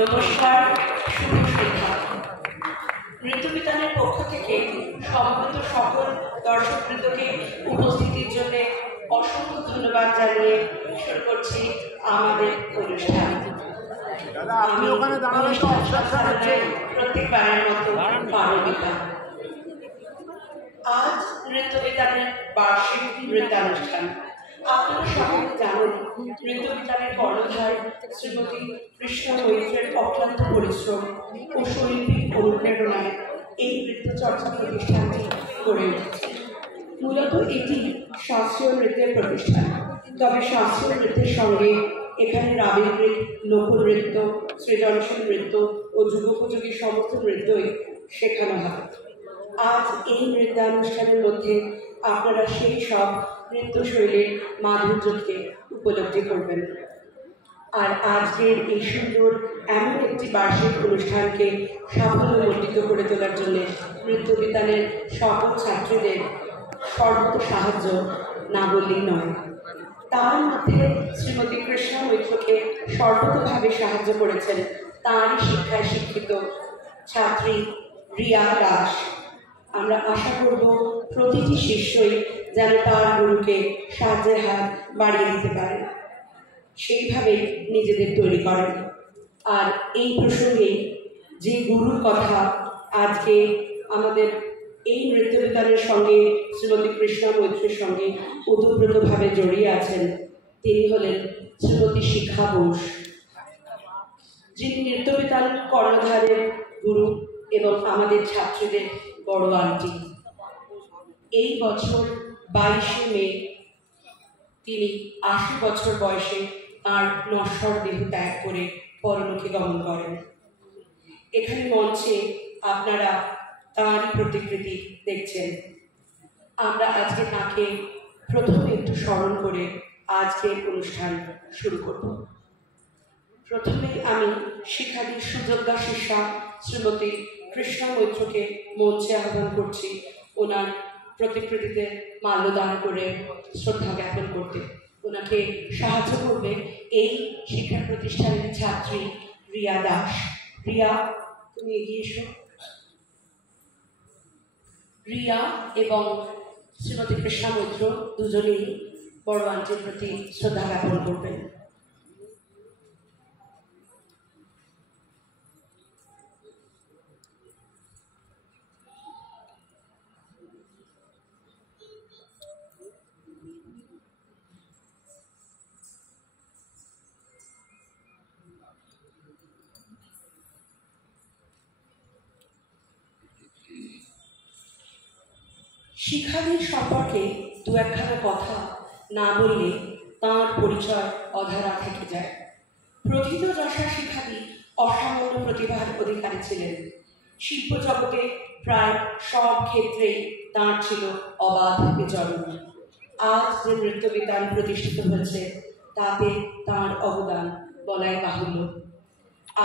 নমস্কার, শুভ সন্ধ্যা। নৃত্যবিতানের পক্ষ থেকে সমবেত সকল দর্শকবৃন্দকে উপস্থিতির জন্য অসংখ্য ধন্যবাদ জানিয়ে শুরু করছি আমাদের অনুষ্ঠান। প্রত্যেকবারের মতো পারমিতা। আজ নৃত্যবিতানের বার্ষিক নৃত্যানুষ্ঠান। আপনারা সকলে জানেন, নৃত্যবিতানের কর্ণধার শ্রীমতী কৃষ্ণা মৈত্রের অক্লান্ত পরিশ্রম ও শৈল্পিক অনুপ্রেরণায় এই নৃত্যচর্চা প্রতিষ্ঠানটি গড়ে উঠেছে। মূলত এটি শাস্ত্রীয় নৃত্যের প্রতিষ্ঠান, তবে শাস্ত্রীয় নৃত্যের সঙ্গে এখানে আবেগিক লোকনৃত্য, সৃজনশীল নৃত্য ও যুগোপযোগী সমস্ত নৃত্যই শেখানো হয়। আজ এই নৃত্যানুষ্ঠানের মধ্যে আপনারা সেই সব নৃত্যশৈলীর মাধুর্যকে উপলব্ধি করবেন। আর আজকের এই সুন্দর এমন একটি বার্ষিক অনুষ্ঠানকে সাফল্যমণ্ডিত করে তোলার জন্য নৃত্যবিতানের সকল ছাত্রীদের সর্বত সাহায্য না বললেই নয়। তার মধ্যে শ্রীমতী কৃষ্ণা মৈত্রকে সর্বতভাবে সাহায্য করেছেন তাঁরই শিক্ষায় শিক্ষিত ছাত্রী রিয়া দাস। আমরা আশা করব প্রতিটি শিষ্যই যেন তার গুরুকে সাহায্যের হাত বাড়িয়ে দিতে পারে, সেইভাবে নিজেদের তৈরি করেন। আর এই প্রসঙ্গে যে গুরুর কথা আজকে আমাদের এই নৃত্যবিতানের সঙ্গে শ্রীমতী কৃষ্ণা মৈত্রের সঙ্গে ওতপ্রোতভাবে জড়িয়ে আছেন, তিনি হলেন শ্রীমতী শিখা বোস, যিনি নৃত্যবিতান কর্ণধারের গুরু এবং আমাদের ছাত্রীদের বড় আন্টি। এই বছর 22শে মে তিনি 80 বছর বয়সে তাঁর নশ্বর দেহ ত্যাগ করে পরলোকে গমন করেন। এখানে মঞ্চে আপনারা তাঁরই প্রতিকৃতি দেখছেন। আমরা আজকে তাঁকে প্রথমে একটু স্মরণ করে আজকের অনুষ্ঠান শুরু করব। প্রথমে আমি শিখাদির সুযোগ্যা শিষ্যা শ্রীমতী কৃষ্ণা মৈত্রকে মঞ্চে আহ্বান করছি ওনার প্রতিকৃতিতে মাল্যদান করে শ্রদ্ধা জ্ঞাপন করতে। ওনাকে সাহায্য করবে এই শিক্ষা প্রতিষ্ঠানের ছাত্রী রিয়া দাস। রিয়া, তুমি এগিয়ে এসো। রিয়া এবং শ্রীমতী কৃষ্ণা মৈত্র দুজনেই বড় আন্টির প্রতি শ্রদ্ধা জ্ঞাপন করবেন। শিখাদির সম্পর্কে দু একখানা কথা না বললে তাঁর পরিচয় অধারা থেকে যায়। প্রথিত যশা শিখাদি অসামান্য প্রতিভার অধিকারী ছিলেন। শিল্প জগতে প্রায় সব ক্ষেত্রেই তাঁর ছিল অবাধ বিচরণ। আজ যে নৃত্যবিতান প্রতিষ্ঠিত হয়েছে তাতে তাঁর অবদান বলাই বাহুল্য।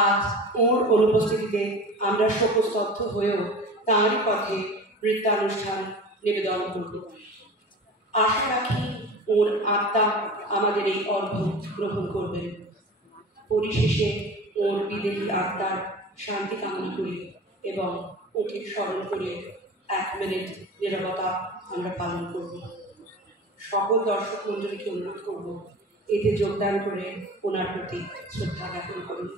আজ ওর অনুপস্থিতিতে আমরা শোকস্তব্ধ হয়েও তাঁরই পথে নৃত্যানুষ্ঠান নিবেদন করব। আশা রাখি ওর আত্মা আমাদের এই অর্ঘ্য গ্রহণ করবেন। পরিশেষে ওর বিদেহী আত্মার শান্তি কামনা করি এবং ওকে স্মরণ করে 1 মিনিট নীরবতা আমরা পালন করব। সকল দর্শক মণ্ডলীকে অনুরোধ করব এতে যোগদান করে ওনার প্রতি শ্রদ্ধা জ্ঞাপন করুন।